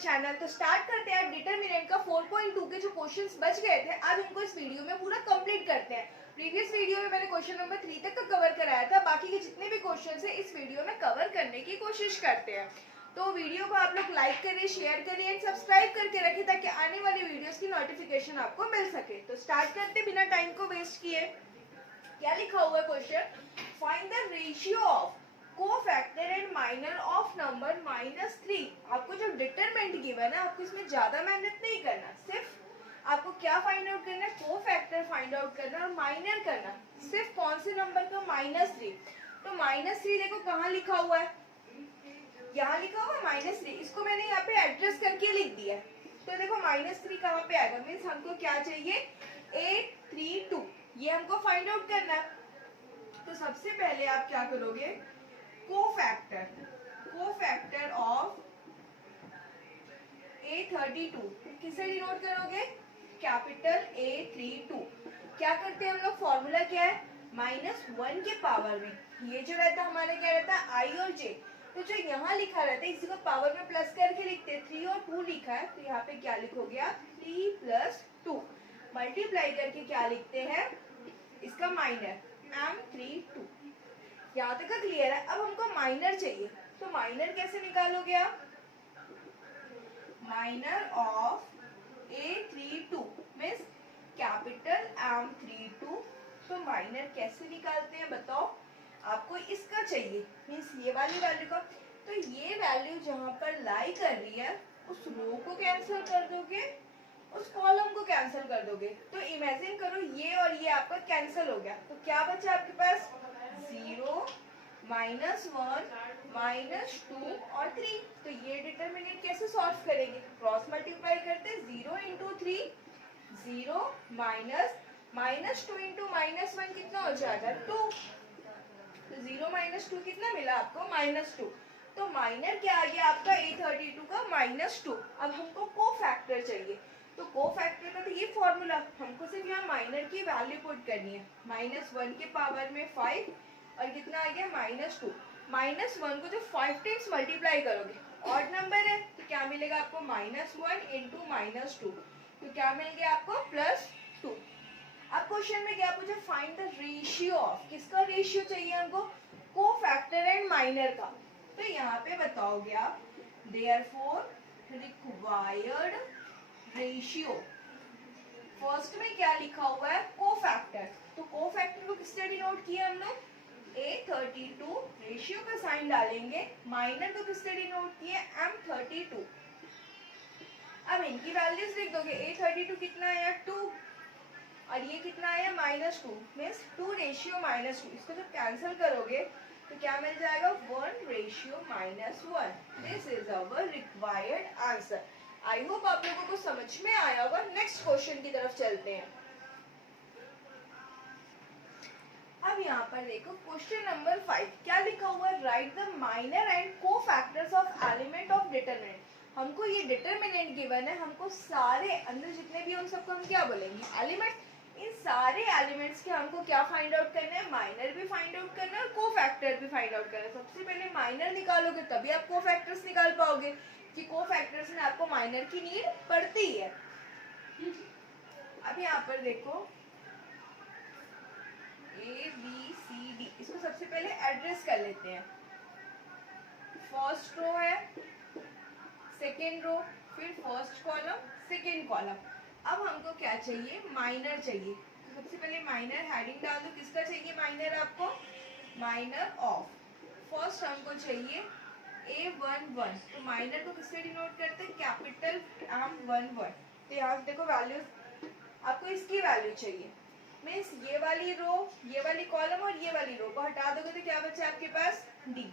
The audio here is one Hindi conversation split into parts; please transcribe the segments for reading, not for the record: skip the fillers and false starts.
चैनल। तो स्टार्ट करते हैं डिटरमिनेंट का 4.2 के जो क्वेश्चंस बच गए थे, आज उनको इस वीडियो में पूरा कंप्लीट करते हैं। प्रीवियस वीडियो में मैंने क्वेश्चन नंबर 3 तक का कवर कराया था, बाकी के जितने भी क्वेश्चंस हैं इस वीडियो में कवर करने की कोशिश करते हैं। तो वीडियो को आप लोग लाइक करिए, शेयर करिए एंड सब्सक्राइब करके रखिए ताकि आने वाली वीडियोस की नोटिफिकेशन आपको मिल सके। तो स्टार्ट करते बिना टाइम को वेस्ट किए। क्या लिखा हुआ है question? Find the ratio of cofactor and minor of number -3। आपको जो डिटरमिनेंट गिवन है, आपको इसमें ज्यादा मेहनत नहीं करना, सिर्फ आपको क्या फाइंड आउट करना है, कोफैक्टर फाइंड आउट करना और माइनर करना। सिर्फ कौन से नंबर का? -3। तो -3 देखो कहाँ लिखा हुआ है, यहाँ लिखा हुआ है -3। इसको मैंने यहाँ पे एड्रेस करके लिख दिया है। तो देखो -3 कहाँ पे आएगा, मीन्स हमको क्या चाहिए, 832, ये हमको फाइंड आउट करना है। तो सबसे पहले आप क्या करोगे, कोफैक्टर ऑफ A32 किसे डिनोट करोगे, कैपिटल A32। क्या करते हैं हम लोग, फॉर्मूला क्या है, -1 के पावर में ये जो रहता है हमारे क्या रहता है, I और J। तो जो यहाँ लिखा रहता है इसी को पावर में प्लस करके लिखते हैं। 3 और 2 लिखा है तो यहाँ पे क्या लिखोगे आप, 3 + 2 मल्टीप्लाई करके क्या लिखते हैं, इसका माइनर M32। यहाँ तक का क्लियर है। अब हमको माइनर चाहिए, तो माइनर कैसे निकालोगे आप, minor of A32 means capital M32। तो माइनर कैसे निकालते हैं बताओ, आपको इसका चाहिए मीन्स ये वाली वैल्यू का। तो ये वैल्यू जहां पर लाई कर रही है उस रो को कैंसिल कर दोगे, उस कॉलम को कैंसिल कर दोगे। तो इमेजिन करो ये और ये आपका कैंसिल हो गया, तो क्या बचा आपके पास, 0, -1, -2 और 3। तो ये डिटरमिनेंट कैसे सॉल्व करेंगे, क्रॉस मल्टीप्लाई करते, 0 × 3 0 -2 × -1 कितना हो जाएगा, 2। तो 0 -2 कितना मिला आपको, -2। तो माइनर क्या आ गया आपका A32 का -2। अब हमको कोफैक्टर चाहिए, तो कोफैक्टर का तो ये फॉर्मूला, हमको सिर्फ यहाँ माइनर की वैल्यू पुट करनी है। -1 के पावर में 5 और कितना आ गया, -2। -1 को जो 5 टाइम्स मल्टीप्लाई करोगे, ऑड नंबर है तो क्या मिलेगा आपको, -1 × -2। तो क्या मिल गया आपको, +2। अब क्वेश्चन में क्या पूछा, फाइंड द रेशियो ऑफ, किसका रेशियो चाहिए हमको, कोफैक्टर एंड माइनर का। तो यहाँ पे बताओगे आप, देयरफॉर रिक्वायर्ड रेशियो। फर्स्ट में क्या लिखा हुआ है, कोफैक्टर। तो कोफैक्टर को किससे डिनोट किया हम लोग, A32, रेशियो का साइन डालेंगे। माइनर को किससे डिनोट किया, M32। अब इनकी वैल्यूज लिख दोगे, A32 कितना आया, 2 और ये कितना आया, -2 मीन्स 2 रेशियो -2। इसको जब कैंसिल करोगे तो क्या मिल जाएगा, 1 ratio -1। This is our required answer. I hope आप लोगों को समझ में आया होगा। नेक्स्ट क्वेश्चन की तरफ चलते हैं। अब यहाँ पर देखो क्वेश्चन नंबर 5 क्या लिखा हुआ है, right the minor and cofactors of element of determinant. हमको ये डिटरमिनेंट गिवन है, हमको सारे अंदर जितने भी उन सबको हम क्या बोलेंगे, एलिमेंट। इन सारे एलिमेंट्स के हमको क्या फाइंड आउट करना है, माइनर भी फाइंड आउट करना है और कोफैक्टर भी फाइंड आउट करना है। सबसे पहले माइनर निकालोगे तभी आप कोफैक्टर्स निकाल पाओगे, कि कोफैक्टर्स में आपको माइनर की नीड पड़ती है। अब यहाँ पर देखो ABCD, इसको सबसे पहले एड्रेस कर लेते हैं। फर्स्ट रो है, सेकेंड रो, फिर फर्स्ट कॉलम, सेकेंड कॉलम। अब हमको क्या चाहिए, माइनर चाहिए। तो सबसे पहले माइनर हेडिंग डाल दो, किसका चाहिए माइनर आपको, माइनर ऑफ। फर्स्ट हमको चाहिए A11। तो माइनर को किससे डिनोट करते हैं, कैपिटल M11। तो यहाँ देखो वैल्यूज, आपको इसकी वैल्यू चाहिए मीन्स ये वाली रो, ये वाली कॉलम और ये वाली रो को हटा दोगे तो क्या बचा आपके पास, D।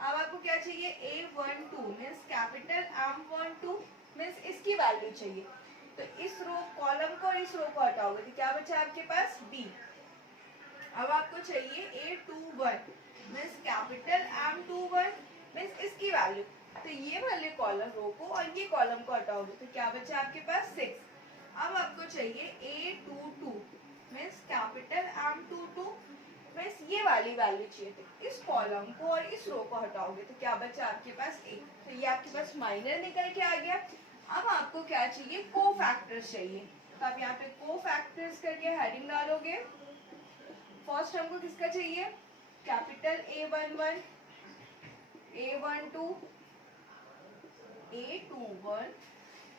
अब आपको क्या चाहिए, A12 means capital M12 means इसकी वैल्यू चाहिए। तो इस रो कॉलम को और इस रो को हटाओगे तो क्या बचा आपके पास, B। अब आपको चाहिए A21 means capital M21 means इसकी वैल्यू। तो ये वाले कॉलम रो को और ये कॉलम को हटाओगे तो क्या बचा आपके पास, 6। अब आपको चाहिए A22 means capital M22 means ये वाली वैल्यू चाहिए थी। इस कॉलम को और इस रो को हटाओगे तो क्या बचा आपके पास ए। तो ये आपके पास माइनर निकल के आ गया। अब आपको क्या चाहिए, कोफैक्टर्स चाहिए। तो आप यहाँ पे कोफैक्टर्स करके हेडिंग डालोगे। फर्स्ट हमको किसका चाहिए, कैपिटल A11, A12, A21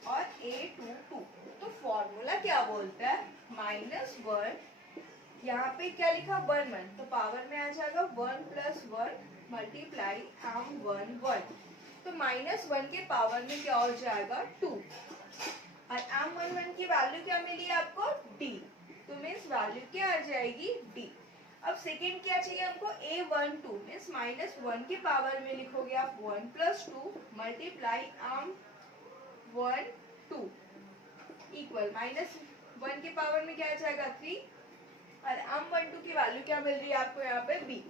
और A22। तो फॉर्मूला क्या बोलता है, -1, यहाँ पे क्या लिखा 1 1, तो पावर में आ जाएगा 1 + 1 मल्टीप्लाई m1 1। तो -1 के पावर में क्या हो जाएगा 2, और m11 की वैल्यू क्या मिली आपको d। तो मीन्स वैल्यू क्या आ जाएगी d। अब सेकेंड क्या चाहिए हमको, A12 मीन्स -1 के पावर में लिखोगे आप 1 + 2 मल्टीप्लाई m1 2 इक्वल -1 के पावर में क्या आ जाएगा 3, और m12 की वैल्यू क्या मिल रही है आपको यहाँ पे b,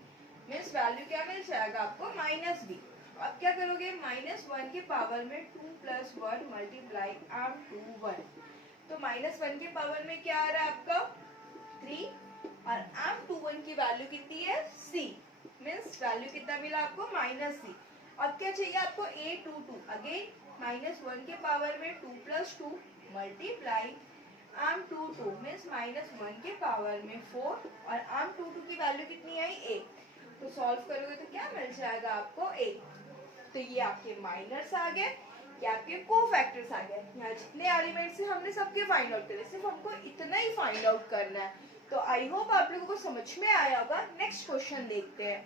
मीन्स वैल्यू क्या मिल जाएगा आपको -b। अब क्या करोगे, -1 के पावर में 2 + 1 मल्टीप्लाई m21। तो -1 के पावर में क्या आ रहा है आपका 3, और m21 की वैल्यू कितनी है c, मीन्स वैल्यू कितना मिला आपको -c। अब क्या चाहिए आपको A22, अगेन -1 के पावर में 2 + 2 मल्टीप्लाई m22 मीन्स -1 के पावर में 4, और m22 की वैल्यू कितनी आई a। तो सॉल्व करोगे तो क्या मिल जाएगा आपको a। तो ये आपके माइनर्स आ गए, ये आपके कोफैक्टर्स आ गए। यहाँ जितने एलिमेंट्स हैं हमने सबके फाइंड आउट करे, सिर्फ हमको इतना ही फाइंड आउट करना है। तो आई होप आप लोगों को समझ में आया होगा। नेक्स्ट क्वेश्चन देखते हैं।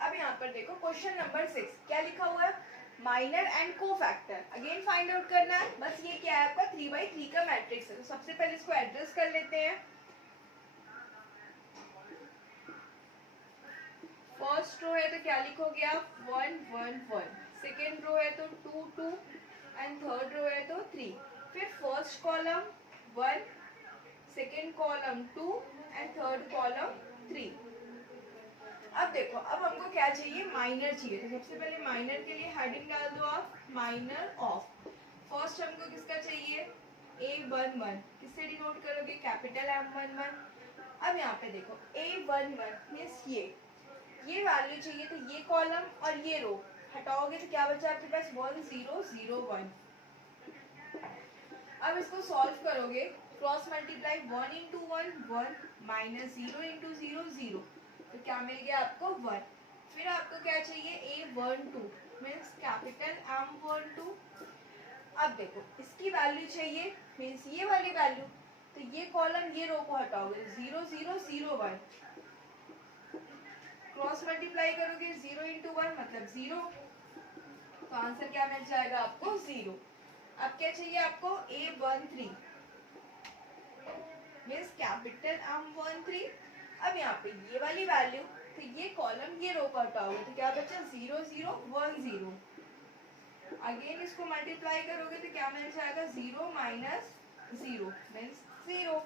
अब यहाँ पर देखो क्वेश्चन नंबर 6 क्या लिखा हुआ है, minor and cofactor again find out करना है। बस ये क्या है आपका 3x3 का मैट्रिक्स है। तो सबसे पहले इसको एड्रेस कर लेते हैं। फर्स्ट रो है तो क्या लिखोगे आप 1 1 1, सेकेंड रो है तो 2 2 एंड थर्ड रो है तो 3। फिर first column 1, second column 2 and third column 3। अब देखो, अब हमको क्या चाहिए, माइनर चाहिए। तो सबसे पहले माइनर के लिए हेडिंग डाल दो आप, माइनर ऑफ। फर्स्ट हमको किसका चाहिए, A11, किससे डिनोट करोगे, कैपिटल M11। अब यहाँ पे देखो A11 मीन्स ये वैल्यू चाहिए। तो ये कॉलम और ये रो हटाओगे तो क्या बचा आपके पास 1 0 0 1। अब इसको सॉल्व करोगे, क्रॉस मल्टीप्लाई 1 × 1 1 -0 × 0 0। तो क्या मिल गया आपको 1। फिर आपको क्या चाहिए A12 मीन्स कैपिटल M12। अब देखो इसकी वैल्यू चाहिए मीन्स ये वाली वैल्यू। तो ये कॉलम ये रो को हटाओगे 0 0 0 1, क्रॉस मल्टीप्लाई करोगे 0 × 1 मतलब 0। तो आंसर क्या मिल जाएगा आपको 0। अब क्या चाहिए आपको A13 मीन्स कैपिटल M13। अब यहाँ पे ये वाली वैल्यू, तो ये कॉलम ये रो को हटाओगे तो क्या बचा 0 0 1 0। अगेन इसको मल्टीप्लाई करोगे तो क्या मिल जाएगा 0 - 0 मीन्स 0।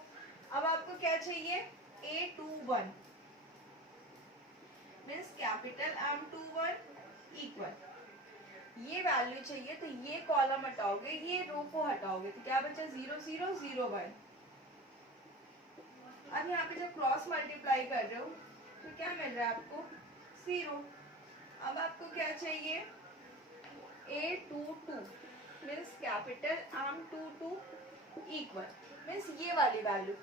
अब आपको क्या चाहिए A21 means capital M21 equal ये वैल्यू चाहिए। तो ये कॉलम हटाओगे ये रो को हटाओगे तो क्या बचा 0 0 0 1। अब यहाँ पे जब क्रॉस मल्टीप्लाई कर रहे हो तो क्या मिल रहा है आपको 0। अब आपको क्या चाहिए A22 means capital M22 equal means ये वाली वैल्यू।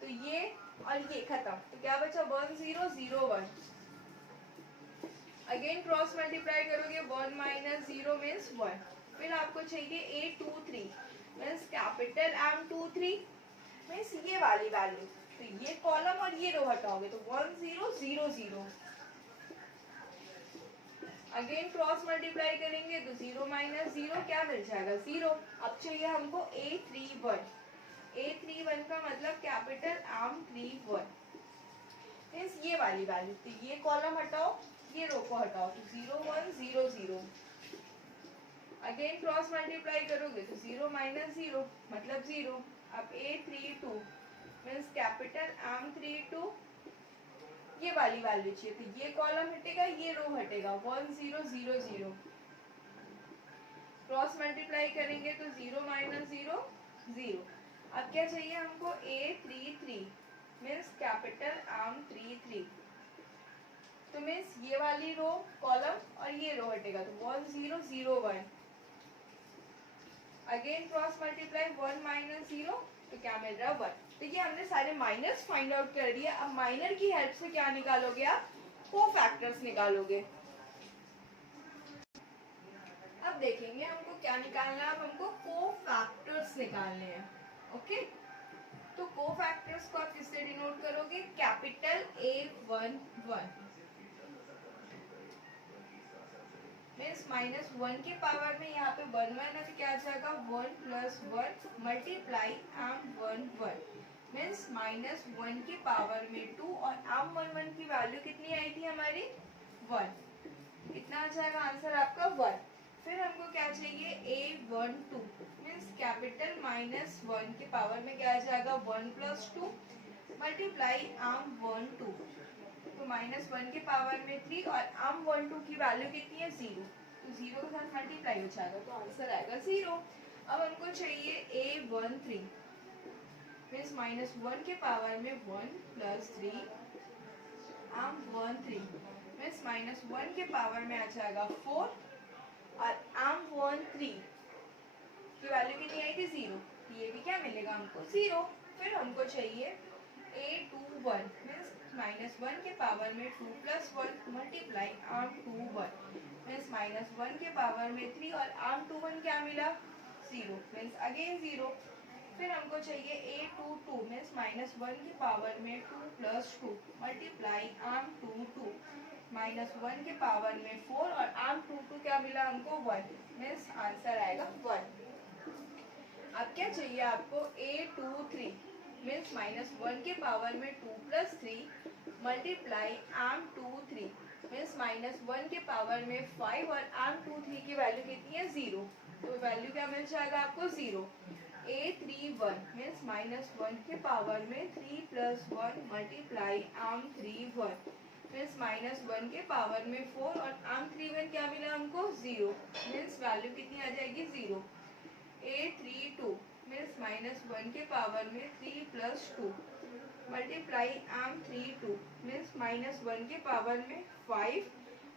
तो ये और ये खत्म तो क्या बचा 1 0 0 1। अगेन क्रॉस मल्टीप्लाई करोगे 1 - 0 मीन्स 1। फिर आपको चाहिए A23 means capital M23 means ये वाली वैल्यू। तो ये कॉलम और ये रो हटाओगे तो 1 0 0 0। अगेन क्रॉस मल्टीप्लाई करेंगे तो 0 - 0 क्या मिल जाएगा 0। अब चाहिए हमको A31। A31 का मतलब कैपिटल M31 मीन्स ये वाली वैल्यू। तो ये कॉलम हटाओ ये रो को हटाओ तो 0 1 0 0। अगेन क्रॉस मल्टीप्लाई करोगे तो 0 - 0 मतलब 0। अब A32 मीन्स कैपिटल M32 ये वाली वैल्यू चाहिए। तो ये कॉलम हटेगा ये रो हटेगा 1 0 0 0। क्रॉस मल्टीप्लाई करेंगे तो 0 - 0 0। अब क्या चाहिए हमको A33 मीन्स कैपिटल M33, तो मीन्स ये वाली रो कॉलम और ये रो हटेगा तो 1 0 0 1, अगेन क्रॉस मल्टीप्लाई 1 माइनस 0 तो क्या मिल रहा है 1। तो ये हमने सारे माइनर्स फाइंड आउट कर दिया। अब माइनर की हेल्प से क्या निकालोगे आप, कोफैक्टर्स निकालोगे। अब देखेंगे हमको क्या निकालना है, अब हमको कोफैक्टर्स निकालने हैं। ओके, तो कोफैक्टर्स को आप किससे डिनोट करोगे, कैपिटल A11 मीन्स माइनस 1 के पावर में यहाँ पे 1 1 है तो क्या आ जाएगा 1 plus 1 multiply M11 means minus 1 के पावर में 2 और M11 की वैल्यू कितनी आई थी हमारी 1, कितना आ जाएगा आंसर आपका 1। फिर हमको क्या चाहिए A12 मीन्स कैपिटल माइनस 1 के पावर में क्या आ जाएगा 1 प्लस 2 मल्टीप्लाई M12 तो माइनस 1 के पावर में 3 और M12 की वैल्यू कितनी है 0, तो 0 के साथ मल्टीप्लाई हो जाएगा तो आंसर आएगा 0। अब हमको चाहिए A13 मीन्स माइनस 1 के पावर में 1 प्लस 3 M13 मीन्स माइनस 1 के पावर में आ जाएगा 4 और M13 की वैल्यू कितनी आई थी 0, ये भी क्या मिलेगा हमको 0। फिर हमको चाहिए A21 मीन्स माइनस 1 के पावर में 2 plus 1 multiply M21 means minus 1 के पावर में 3 और M21 क्या मिला 0 मीन्स अगेन 0। फिर हमको चाहिए A22 मीन्स माइनस 1 के पावर में 2 प्लस 2 मल्टीप्लाई M22 माइनस 1 के पावर में 4 और M22 क्या मिला हमको 1 मीन्स आंसर आएगा 1। अब क्या चाहिए आपको A23 मीन्स माइनस 1 के पावर में 2 plus 3 multiply M23 means minus 1 के पावर में 5 और M23 की वैल्यू कितनी है 0, तो वैल्यू क्या मिल जाएगा आपको 0। A31 मीन्स माइनस 1 के पावर में 3 plus 1 multiply M31 means minus 1 के पावर में 4 और M31 क्या मिला हमको 0 मीन्स वैल्यू कितनी आ जाएगी 0। A32 मीन्स माइनस 1 के पावर में 3 plus 2 multiply M32 means minus 1 के पावर में 5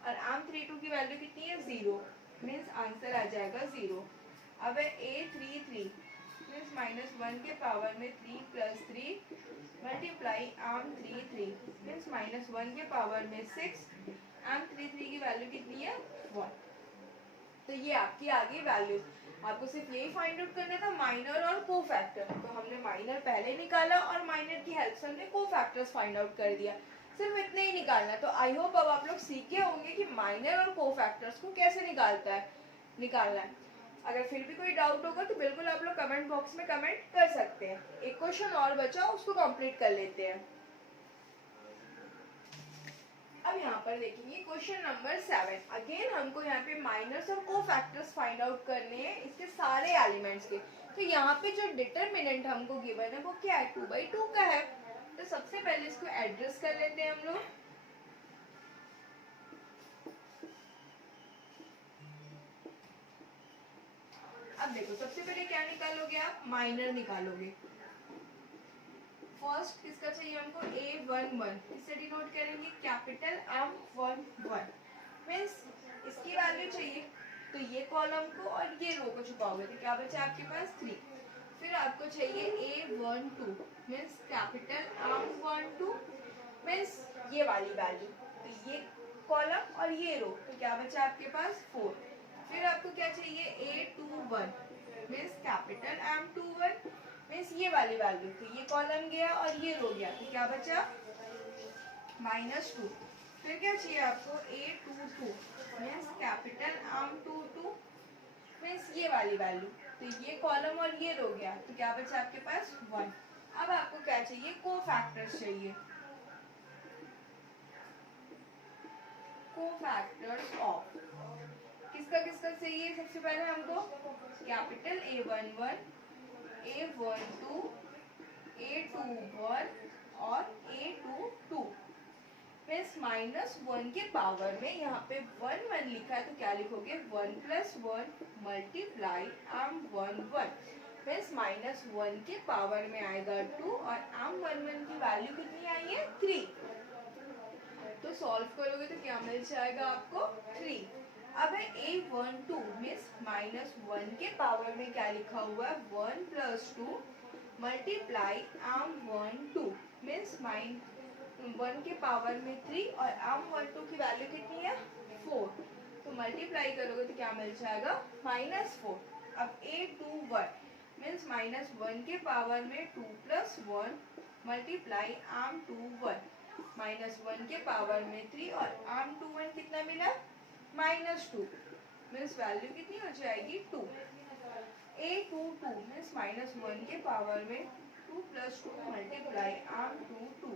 और M32 की वैल्यू कितनी है 0 मीन्स आंसर आ जाएगा 0। अब है A33 मीन्स माइनस 1 के पावर में 3 plus 3 multiply M33 means minus 1 के पावर में 6 M33 की वैल्यू कितनी है 1। तो ये आपकी आ गई वैल्यूज। आपको सिर्फ यही फाइंड आउट करना था माइनर और कोफैक्टर, तो हमने माइनर पहले निकाला और माइनर की हेल्प से हमने कोफैक्टर्स फाइंड आउट कर दिया। सिर्फ इतना ही निकालना। तो आई होप अब आप लोग सीखे होंगे कि माइनर और कोफैक्टर्स को कैसे निकालना है। अगर फिर भी कोई डाउट होगा तो बिल्कुल आप लोग कमेंट बॉक्स में कमेंट कर सकते हैं। एक क्वेश्चन और बचा, उसको कंप्लीट कर लेते हैं। अब यहाँ पर देखेंगे क्वेश्चन नंबर 7। अगेन हमको यहाँ पे माइनर्स और कोफैक्टर्स फाइंड आउट करने हैं इसके सारे एलिमेंट्स के। तो यहाँ पे जो डिटरमिनेंट हमको गिवन है वो क्या है 2/2 का है। तो सबसे पहले इसको एड्रेस कर लेते हैं हम लोग। अब देखो सबसे पहले क्या निकालोगे आप, माइनर निकालोगे। फर्स्ट किसका चाहिए हमको A11, इससे डिनोट करेंगे कैपिटल M11 मीन्स इसकी वैल्यू चाहिए तो ये कॉलम को और ये रो को छुपाओगे तो क्या बचा आपके पास 3। फिर आपको चाहिए A12 means capital M12 means ये वाली वैल्यू, तो ये कॉलम और ये रो, तो क्या बचा आपके पास 4। फिर आपको क्या चाहिए A21 means capital M21 means ये वाली वैल्यू, तो ये कॉलम गया और ये रो गया, तो क्या बचा -2। फिर क्या चाहिए आपको A22 means capital M22 means ये वाली वैल्यू, तो ये कॉलम और ये रो गया, तो क्या बचा आपके पास 1। अब आपको क्या चाहिए, कोफैक्टर्स चाहिए। कोफैक्टर्स ऑफ किसका किसका चाहिए, सबसे पहले हमको कैपिटल A11 A12 A21 और A22 मीन्स -1 के पावर में यहाँ पे 1 1 लिखा है तो क्या लिखोगे 1 + 1 मल्टीप्लाई M11 मीन्स -1 के पावर में आएगा 2 और m11 की वैल्यू कितनी आई है 3। तो सॉल्व करोगे तो क्या मिल जाएगा आपको 3। अब है A12 मीन्स -1 के पावर में क्या लिखा हुआ है 1 + 2 मल्टीप्लाई m12 मीन्स 1 के पावर में 3 और m12 की वैल्यू कितनी है 4। तो मल्टीप्लाई करोगे तो क्या मिल जाएगा -4। अब A21 मीन्स -1 के पावर में 2 + 1 मल्टीप्लाई m21 -1 के पावर में 3 और m21 कितना मिला -2 मीन्स वैल्यू कितनी हो जाएगी 2। A22 मीन्स -1 के पावर में 2 + 2 मल्टीप्लाई m22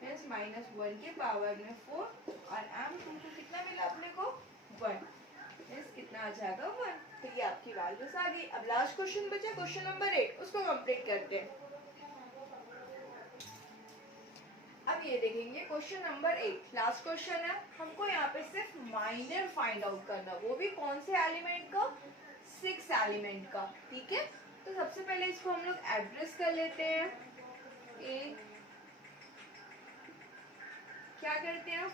मीन्स -1 के पावर में 4 और m22 कितना मिला अपने को 1 मीन्स कितना आ जाएगा 1। तो ये आपकी वैल्यूज आ गई। अब लास्ट क्वेश्चन बचा क्वेश्चन नंबर 8, उसको कंप्लीट करते हैं। अब ये देखेंगे क्वेश्चन नंबर 8 लास्ट क्वेश्चन है। हमको यहाँ पे सिर्फ माइनर फाइंड आउट करना, वो भी कौन से एलिमेंट का 6 एलिमेंट का। ठीक है, तो सबसे पहले इसको हम लोग एड्रेस कर लेते हैं। क्या करते हैं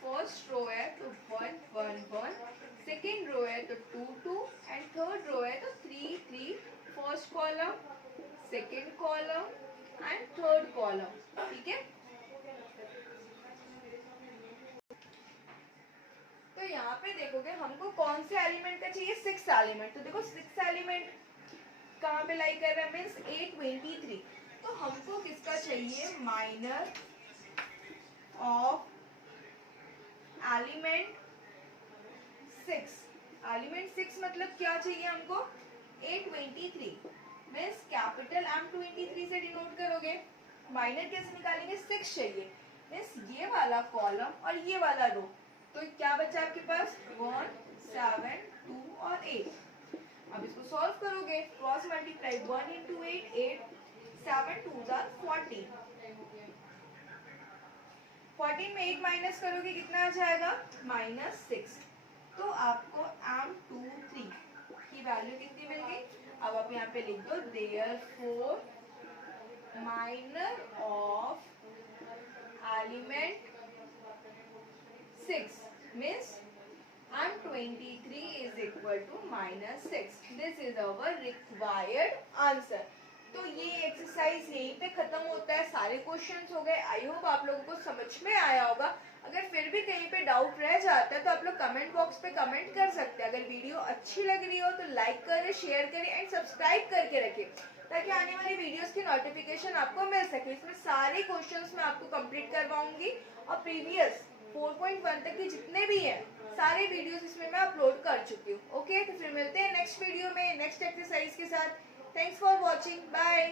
फर्स्ट रो है तो 1 1 1, सेकेंड रो है तो 2 2 एंड थर्ड रो है तो 3 3। First column second column and third column. ठीक है, तो यहाँ पे देखोगे हमको कौन से एलिमेंट का चाहिए 6 एलिमेंट। तो देखो 6 एलिमेंट कहाँ पे लाई कर रहा है मीन्स 823। तो हमको किसका चाहिए माइनर ऑफ एलिमेंट 6। एलिमेंट 6 मतलब क्या चाहिए हमको 823 मीन्स कैपिटल M23 से डिनोट करोगे। माइनर कैसे निकालेंगे 6 चाहिए मीन्स ये वाला कॉलम और ये वाला रो। तो क्या बचा आपके पास 1 7 2 और 8। अब इसको सॉल्व करोगे क्रॉस मल्टीप्लाई 1 × 8 8 7 2 are 14। 14 में 8 माइनस करोगे कितना आ जाएगा -6। तो आपको M23 की वैल्यू कितनी मिल गई। अब आप यहाँ पे लिख दो therefore minor of element 6 means M23 is equal to -6। This is our required answer। तो ये एक्सरसाइज यहीं पे खत्म होता है, सारे क्वेश्चंस हो गए। आई होप आप लोगों को समझ में आया होगा। अगर फिर भी कहीं पे डाउट रह जाता है तो आप लोग कमेंट बॉक्स पे कमेंट कर सकते हैं। अगर वीडियो अच्छी लग रही हो तो लाइक करें, शेयर करें एंड सब्सक्राइब करके रखें ताकि आने वाली वीडियोस की नोटिफिकेशन आपको मिल सके। इसमें सारे क्वेश्चंस मैं आपको कंप्लीट करवाऊंगी और प्रीवियस 4.1 तक के जितने भी हैं सारे वीडियोस इसमें मैं अपलोड कर चुकी हूँ। ओके, तो फिर मिलते हैं नेक्स्ट वीडियो में नेक्स्ट एक्सरसाइज के साथ। Thanks for watching, bye.